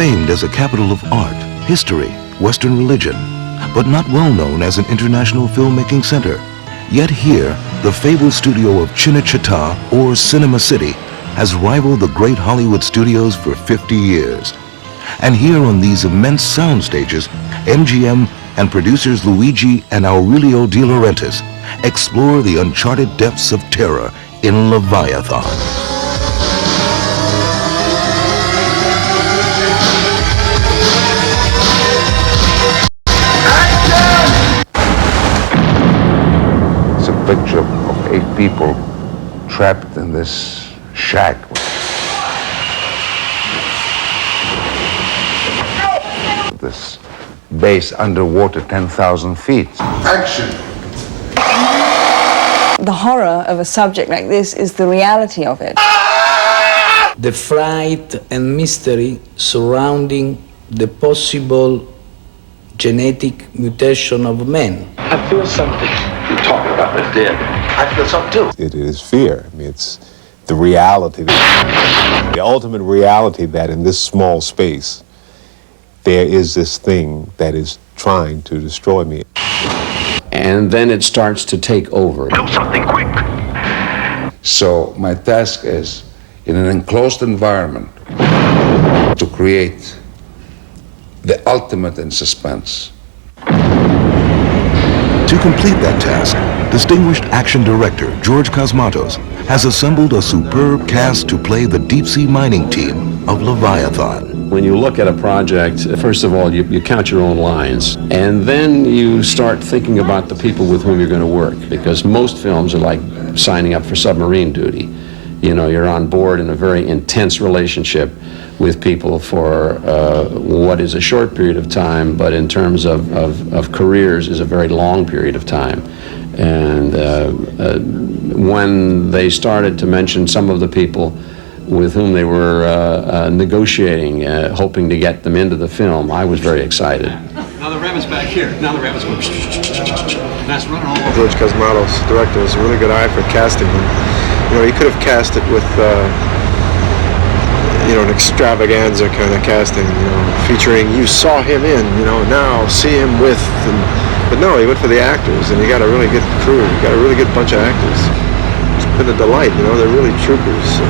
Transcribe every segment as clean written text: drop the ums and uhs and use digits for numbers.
famed as a capital of art, history, Western religion, but not well known as an international filmmaking center. Yet here, the fabled studio of Cinecittà, or Cinema City, has rivaled the great Hollywood studios for 50 years. And here on these immense sound stages, MGM and producers Luigi and Aurelio De Laurentiis explore the uncharted depths of terror in Leviathan. It's a picture of 8 people trapped in this shack. This base underwater 10,000 feet. Action! The horror of a subject like this is the reality of it. The fright and mystery surrounding the possible genetic mutation of men. I feel something. You're talking about the dead. I feel something too. It is fear. I mean, it's the reality, the ultimate reality that in this small space, there is this thing that is trying to destroy me. And then it starts to take over. Do something quick. So my task is, in an enclosed environment, to create the ultimate in suspense. To complete that task, distinguished action director George Cosmatos has assembled a superb cast to play the deep-sea mining team of Leviathan. When you look at a project, first of all, you count your own lines, and then you start thinking about the people with whom you're going to work, because most films are like signing up for submarine duty. You know, you're on board in a very intense relationship with people for what is a short period of time, but in terms of careers is a very long period of time. And when they started to mention some of the people with whom they were negotiating, hoping to get them into the film, I was very excited. Now the rabbit's back here. Now the rabbit's going. That's running all over. George Cosmatos, director, has a really good eye for casting. And, you know, he could have cast it with, you know, an extravaganza kind of casting, you know, featuring you saw him in, you know, now see him with, but no, he went for the actors, and he got a really good crew. He got a really good bunch of actors. It's been a delight, you know, they're really troopers.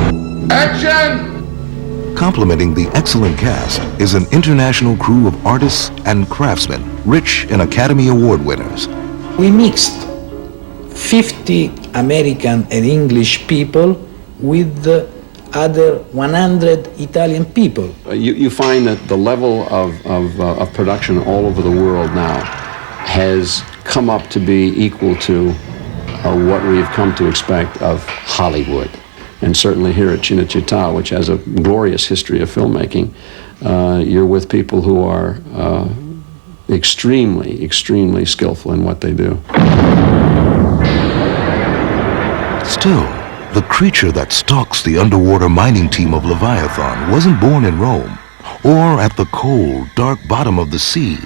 Action! Complementing the excellent cast is an international crew of artists and craftsmen, rich in Academy Award winners. We mixed 50 American and English people with other 100 Italian people. You find that the level of production all over the world now has come up to be equal to what we've come to expect of Hollywood. And certainly here at Cinecittà, which has a glorious history of filmmaking, you're with people who are extremely, extremely skillful in what they do. Still, the creature that stalks the underwater mining team of Leviathan wasn't born in Rome or at the cold, dark bottom of the sea,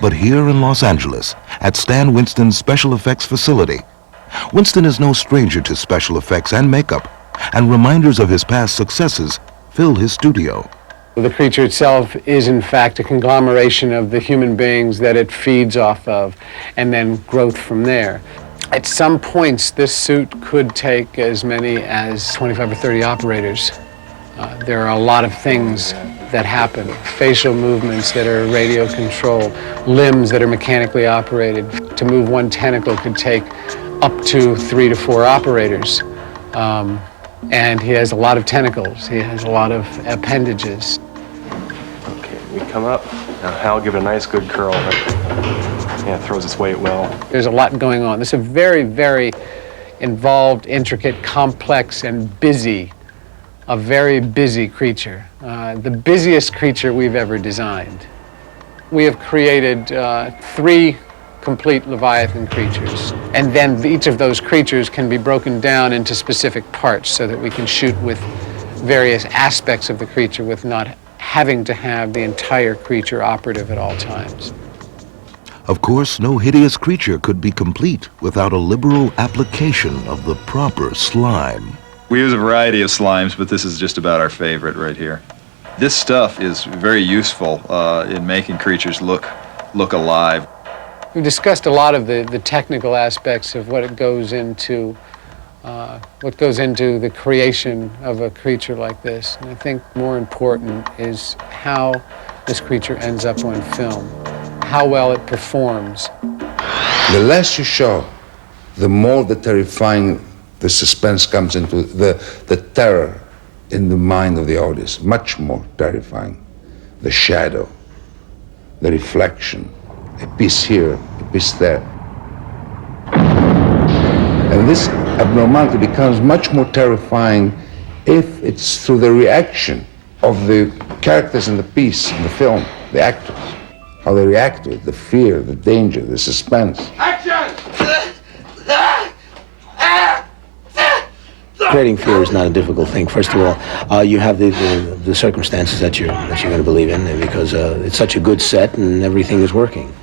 but here in Los Angeles at Stan Winston's special effects facility. Winston is no stranger to special effects and makeup, and reminders of his past successes fill his studio. The creature itself is in fact a conglomeration of the human beings that it feeds off of, and then growth from there. At some points, this suit could take as many as 25 or 30 operators. There are a lot of things that happen. Facial movements that are radio controlled, limbs that are mechanically operated. To move one tentacle could take up to 3 to 4 operators. And he has a lot of tentacles. He has a lot of appendages. Okay, we come up. Now Hal, give it a nice good curl. Yeah, it throws its weight well. There's a lot going on. This is a very, very involved, intricate, complex, and a very busy creature. The busiest creature we've ever designed. We have created 3 complete Leviathan creatures. And then each of those creatures can be broken down into specific parts so that we can shoot with various aspects of the creature with not having to have the entire creature operative at all times. Of course, no hideous creature could be complete without a liberal application of the proper slime. We use a variety of slimes, but this is just about our favorite right here. This stuff is very useful in making creatures look alive. We discussed a lot of the technical aspects of what goes into the creation of a creature like this. And I think more important is how this creature ends up on film, how well it performs. The less you show, the more the terrifying the suspense comes into, the terror in the mind of the audience, much more terrifying. The shadow, the reflection, a piece here, a piece there. And this abnormality becomes much more terrifying if it's through the reaction of the characters in the piece, in the film, the actors. How they react to it, the fear, the danger, the suspense. Creating fear is not a difficult thing. First of all, you have the circumstances that you're going to believe in, because it's such a good set and everything is working.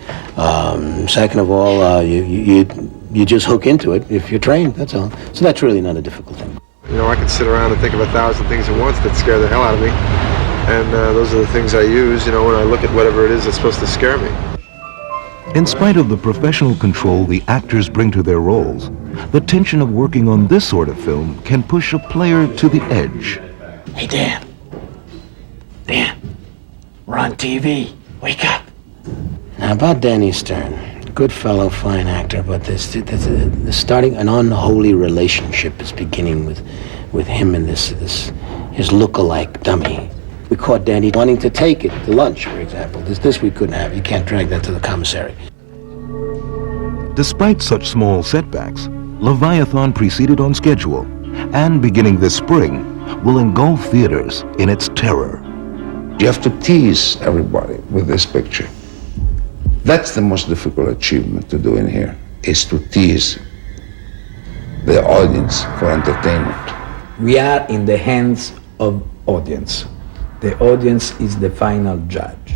Second of all, you just hook into it if you're trained. That's all. So that's really not a difficult thing. You know, I could sit around and think of 1,000 things at once that scare the hell out of me, and those are the things I use. You know, when I look at whatever it is that's supposed to scare me. In spite of the professional control the actors bring to their roles, the tension of working on this sort of film can push a player to the edge. Hey, Dan. Dan, we're on TV. Wake up. Now, about Danny Stern. Good fellow, fine actor, but there's starting an unholy relationship is beginning with him and his look-alike dummy. We caught Danny wanting to take it to lunch, for example. This we couldn't have. You can't drag that to the commissary. Despite such small setbacks, Leviathan proceeded on schedule, and beginning this spring, will engulf theaters in its terror. You have to tease everybody with this picture. That's the most difficult achievement to do in here, is to tease the audience for entertainment. We are in the hands of audience. The audience is the final judge.